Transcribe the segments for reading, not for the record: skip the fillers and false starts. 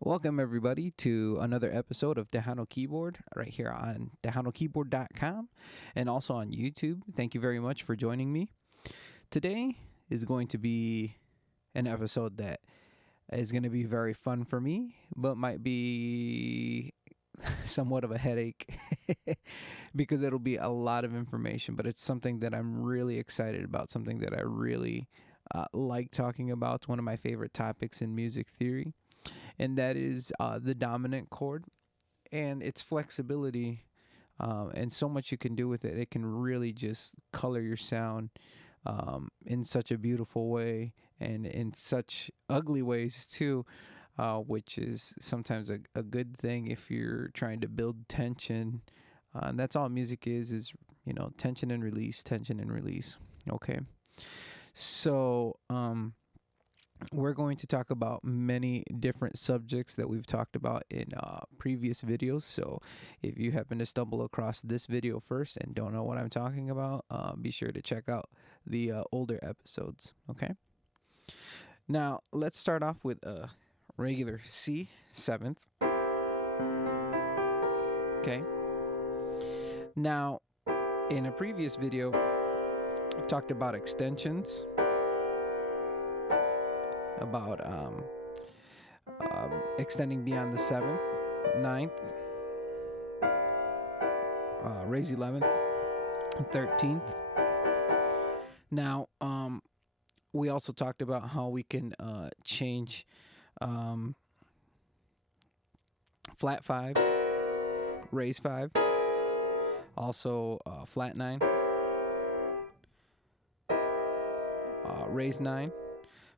Welcome, everybody, to another episode of Tejano Keyboard right here on TejanoKeyboard.com and also on YouTube. Thank you very much for joining me. Today is going to be an episode that is going to be very fun for me, but might be somewhat of a headache because it'll be a lot of information, but it's something that I'm really excited about, something that I really like talking about. It's one of my favorite topics in music theory, and that is the dominant chord and its flexibility, and so much you can do with it. It can really just color your sound in such a beautiful way and in such ugly ways too, which is sometimes a good thing if you're trying to build tension. And that's all music is tension and release, tension and release. Okay. So, we're going to talk about many different subjects that we've talked about in previous videos. So if you happen to stumble across this video first and don't know what I'm talking about, be sure to check out the older episodes. Okay. Now let's start off with a regular C seventh. Okay. Now, in a previous video, I talked about extensions, about extending beyond the 7th, 9th, raise 11th, 13th. Now, we also talked about how we can change flat 5, raise 5, also flat 9, raise 9,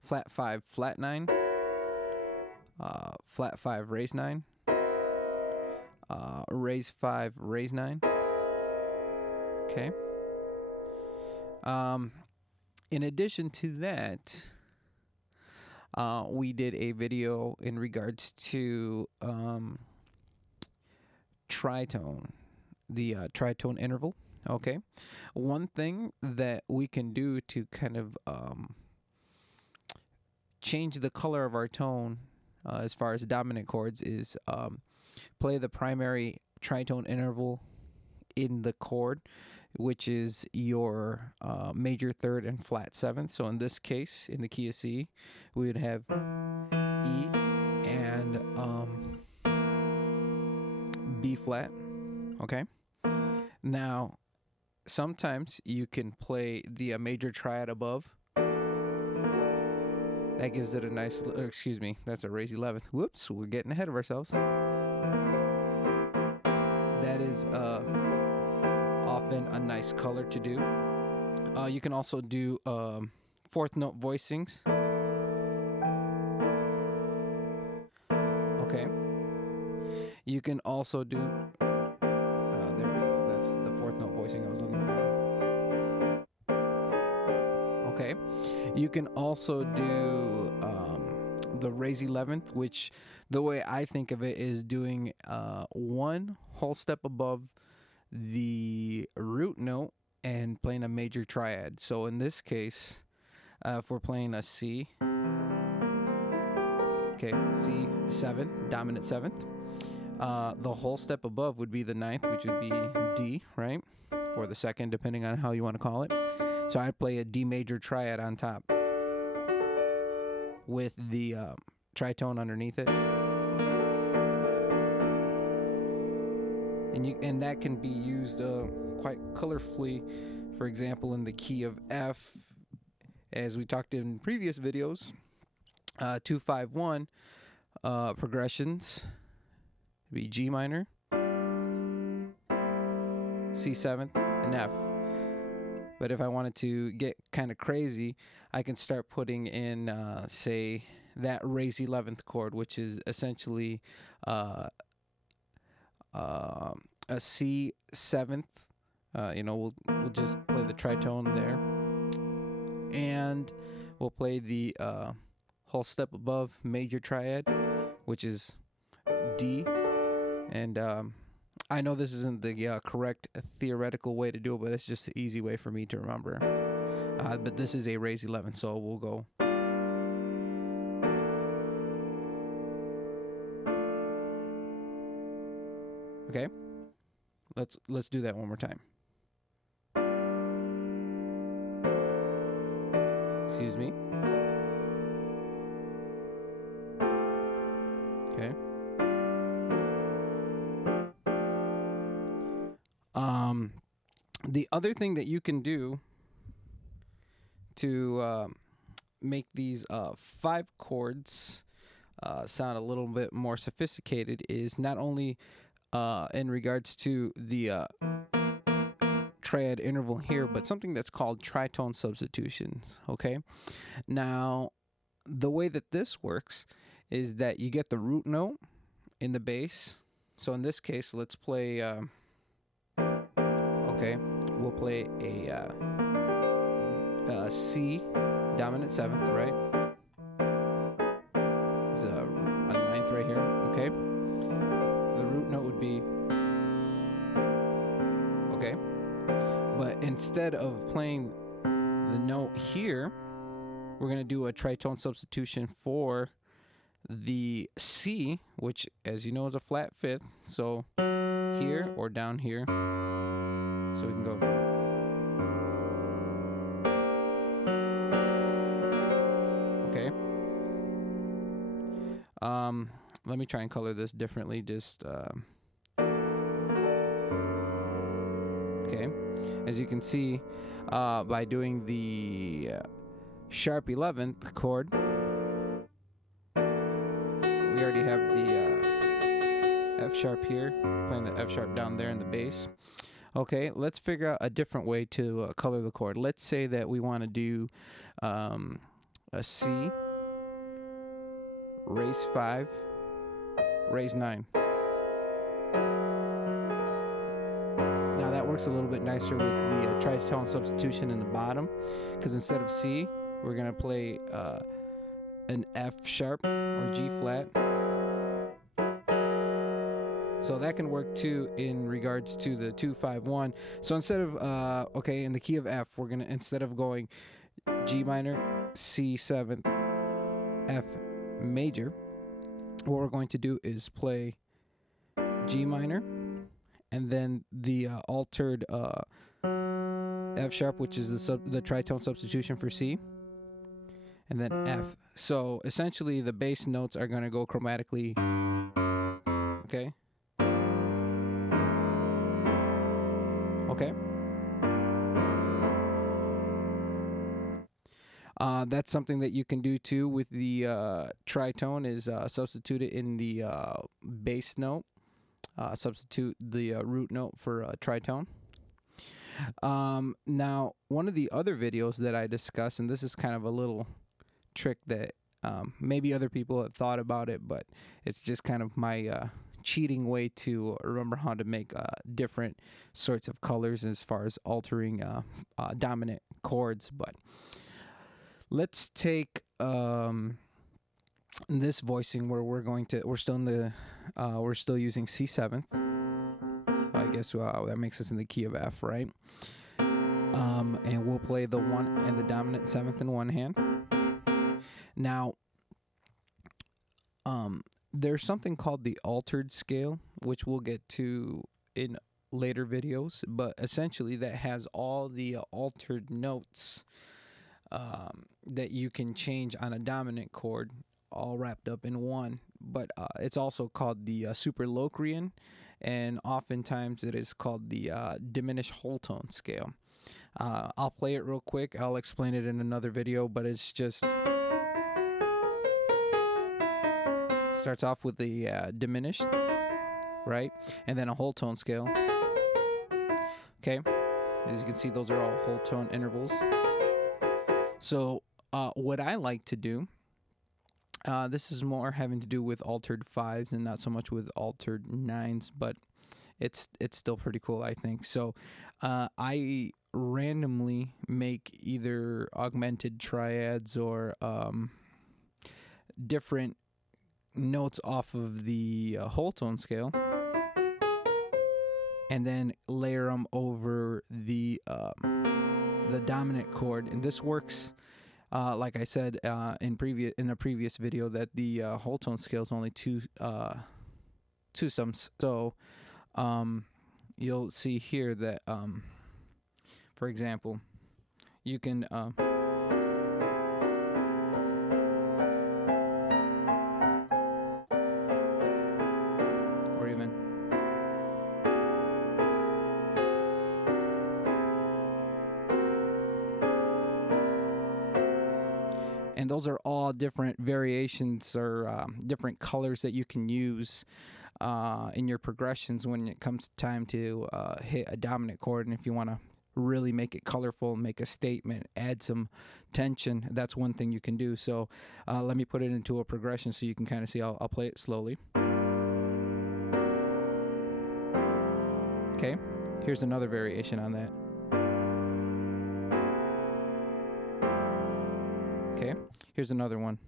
flat 5, flat 9, flat 5, raise 9, raise 5, raise 9. Okay. In addition to that, we did a video in regards to tritone, the tritone interval. Okay. One thing that we can do to kind of change the color of our tone as far as dominant chords is play the primary tritone interval in the chord, which is your major third and flat 7th. So in this case, in the key of C, we would have E and B flat. Okay. Now, sometimes you can play the major triad above. That gives it a nice, excuse me, that's a raise 11th. Whoops, we're getting ahead of ourselves. That is often a nice color to do. You can also do fourth note voicings. Okay. You can also do, there we go, that's the fourth note voicing I was looking for. Okay. You can also do the raise 11th, which the way I think of it is doing one whole step above the root note and playing a major triad. So in this case, if we're playing a C, okay, C 7th, dominant 7th, the whole step above would be the 9th, which would be D, right? Or the 2nd, depending on how you want to call it. So I'd play a D major triad on top with the tritone underneath it. And that can be used quite colorfully, for example, in the key of F, as we talked in previous videos. 2-5-1 progressions would be G minor, C7, and F. But if I wanted to get kind of crazy, I can start putting in, say, that raise 11th chord, which is essentially a C 7th. We'll just play the tritone there, and we'll play the whole step above major triad, which is D. And I know this isn't the correct theoretical way to do it, but it's just the easy way for me to remember. But this is a raise 11, so we'll go Okay, let's do that one more time. Excuse me. Okay. The other thing that you can do to make these 5 chords sound a little bit more sophisticated is not only in regards to the triad interval here, but something that's called tritone substitutions. Okay, now the way that this works is that you get the root note in the bass. So in this case, let's play okay, we'll play a C dominant 7th, right? It's a 9th right here. Okay, the root note would be okay, but instead of playing the note here, we're gonna do a tritone substitution for the C, which, as you know, is a flat 5th. So here or down here. So we can go. Okay. Let me try and color this differently. Just okay. As you can see, by doing the sharp 11th chord, we already have the F sharp here, playing the F sharp down there in the bass. Okay, let's figure out a different way to color the chord. Let's say that we want to do a C, raise 5, raise 9. Now that works a little bit nicer with the tritone substitution in the bottom, because instead of C, we're going to play an F sharp or G flat. So that can work too in regards to the 2-5-1. So instead of okay, in the key of F, we're gonna, instead of going G minor, C 7th, F major, what we're going to do is play G minor, and then the altered F sharp, which is the tritone substitution for C, and then F. So essentially, the bass notes are going to go chromatically. Okay. Okay. That's something that you can do too with the tritone, is substitute it in the bass note. Substitute the root note for tritone. Now, one of the other videos that I discussed, and this is kind of a little trick that maybe other people have thought about it, but it's just kind of my cheating way to remember how to make different sorts of colors as far as altering dominant chords. But let's take this voicing where we're still using C7th. So I guess that makes us in the key of F, right? And we'll play the 1 and the dominant 7th in one hand. Now, there's something called the altered scale, which we'll get to in later videos, but essentially that has all the altered notes that you can change on a dominant chord, all wrapped up in one. But it's also called the Superlocrian, and oftentimes it is called the diminished whole tone scale. I'll play it real quick. I'll explain it in another video, but it's just starts off with the diminished, right, and then a whole tone scale. Okay, as you can see, those are all whole tone intervals. So what I like to do, this is more having to do with altered 5s and not so much with altered 9s, but it's still pretty cool, I think. So I randomly make either augmented triads or different notes off of the whole tone scale, and then layer them over the dominant chord. And this works, like I said in a previous video, that the whole tone scale is only two sums. So you'll see here that, for example, you can or even and those are all different variations or different colors that you can use in your progressions when it comes time to hit a dominant chord. And if you want to really make it colorful, make a statement, add some tension, that's one thing you can do. So let me put it into a progression so you can kind of see. I'll play it slowly. Okay, here's another variation on that. Okay, here's another one.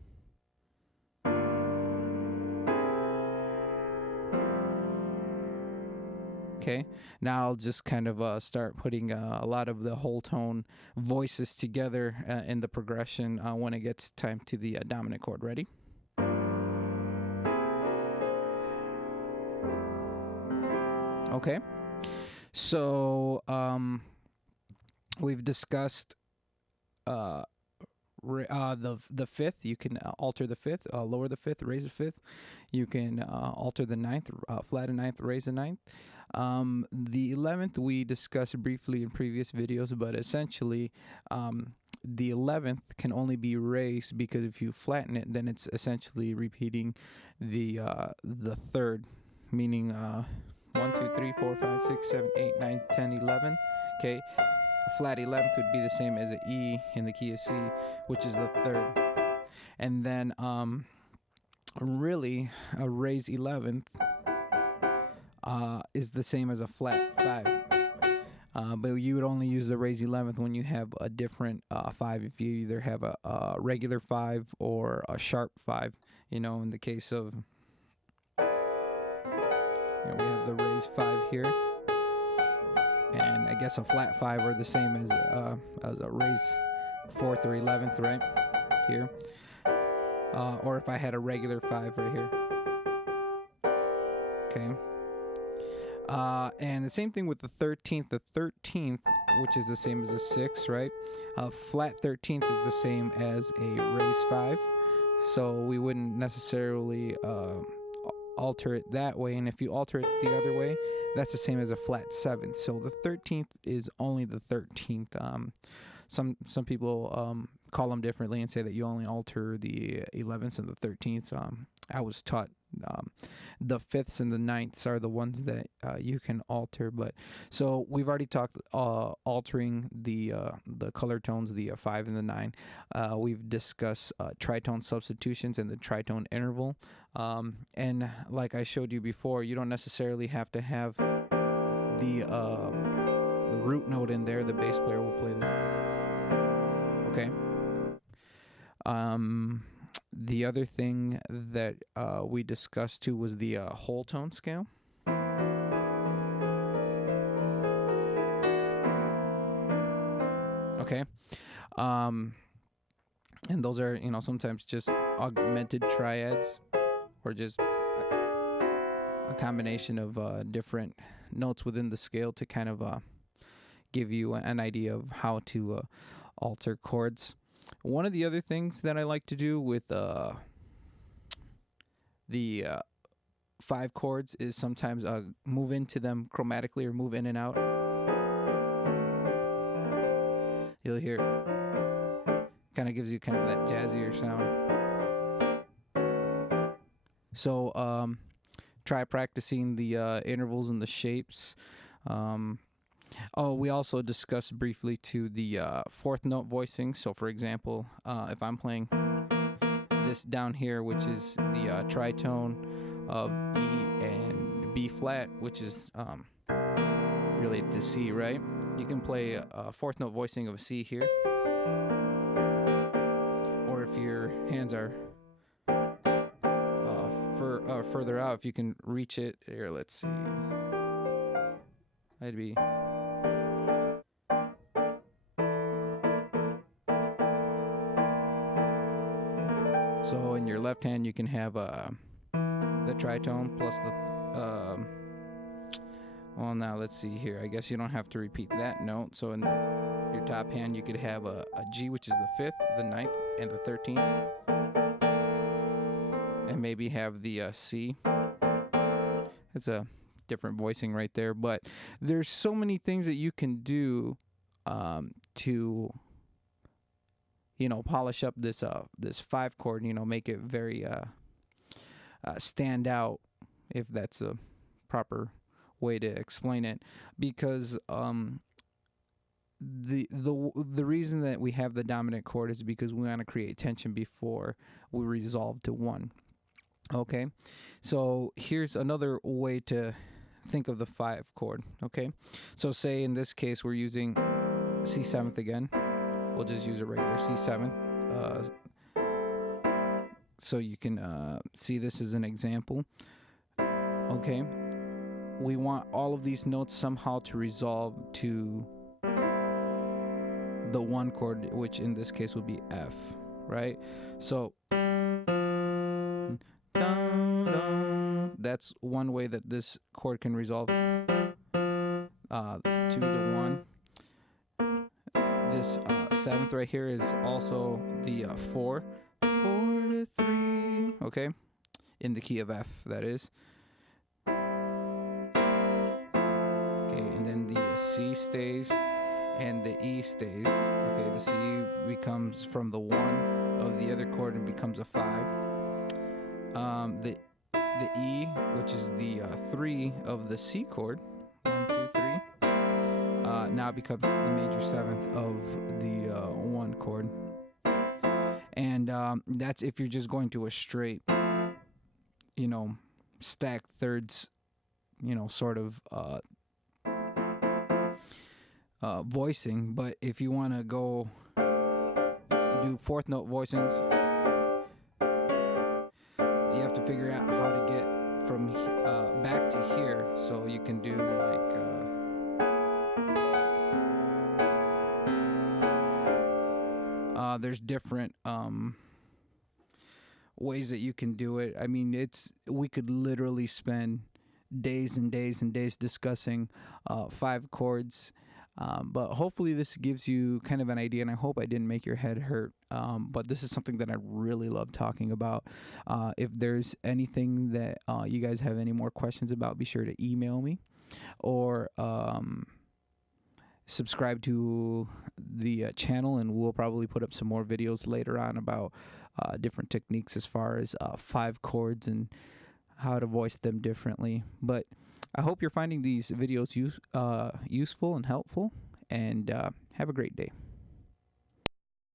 Okay, now I'll just kind of start putting a lot of the whole tone voices together in the progression when it gets time to the dominant chord. Ready? Okay, so we've discussed the fifth. You can alter the fifth, lower the fifth, raise the fifth. You can alter the ninth, flat a ninth, raise a ninth. The 11th we discussed briefly in previous videos, but essentially the 11th can only be raised because if you flatten it, then it's essentially repeating the third, meaning 1, 2, 3, 4, 5, 6, 7, 8, 9, 10, 11. Okay, a flat 11th would be the same as an E in the key of C, which is the third. And then really a raised 11th is the same as a flat 5. But you would only use the raised 11th when you have a different 5. If you either have a regular 5 or a sharp 5, you know, in the case of, we have the raised 5 here, and I guess a flat 5 are the same as a raised 4th or 11th, right here. Or if I had a regular 5 right here. Okay. And the same thing with the 13th. The 13th, which is the same as a 6, right? Flat 13th is the same as a raised 5. So we wouldn't necessarily alter it that way. And if you alter it the other way, that's the same as a flat 7th. So the 13th is only the 13th. Some people call them differently and say that you only alter the 11ths and the 13ths. I was taught the 5ths and the 9ths are the ones that you can alter. But so we've already talked altering the color tones, the 5 and the 9. We've discussed tritone substitutions and the tritone interval. And like I showed you before, you don't necessarily have to have the root note in there. The bass player will play the. Okay. The other thing that we discussed too was the whole tone scale. Okay. And those are, sometimes just augmented triads or just a combination of different notes within the scale to kind of give you an idea of how to alter chords. One of the other things that I like to do with the 5 chords is sometimes move into them chromatically or move in and out. You'll hear kind of gives you kind of that jazzier sound. So try practicing the intervals and the shapes. We also discussed briefly to the 4th note voicing. So for example, if I'm playing this down here, which is the tritone of E and B flat, which is related to C, right? You can play a 4th note voicing of a C here. Or if your hands are further out, if you can reach it, here, let's see. That'd be. So in your left hand, you can have the tritone plus Well, now let's see here. I guess you don't have to repeat that note. So in your top hand, you could have a G, which is the 5th, the 9th, and the 13th. And maybe have the C. It's a different voicing right there. But there's so many things that you can do to, you know, polish up this 5 chord, you know, make it very stand out, if that's a proper way to explain it, because the reason that we have the dominant chord is because we want to create tension before we resolve to 1. Okay, so here's another way to think of the 5 chord. Okay, so say in this case we're using C7th again. We'll just use a regular C7th. So you can see this as an example. Okay, we want all of these notes somehow to resolve to the 1 chord, which in this case would be F, right? So that's one way that this chord can resolve 2 to 1. This 7th right here is also the 4 to 3, okay, in the key of F, that is. Okay, and then the C stays and the E stays. Okay, the C becomes from the 1 of the other chord and becomes a 5. The E, which is the 3 of the C chord, 1, 2, 3, now becomes the major 7th of the 1 chord. And that's if you're just going to a straight, you know, stacked thirds, you know, sort of voicing. But if you want to go do 4th note voicings, you have to figure out how to get from back to here, so you can do like there's different ways that you can do it. I mean, we could literally spend days and days and days discussing 5 chords. But hopefully this gives you kind of an idea, and I hope I didn't make your head hurt. But this is something that I really love talking about. If there's anything that you guys have any more questions about, be sure to email me, or subscribe to the channel, and we'll probably put up some more videos later on about different techniques as far as 5 chords and how to voice them differently. But I hope you're finding these videos useful and helpful, and have a great day.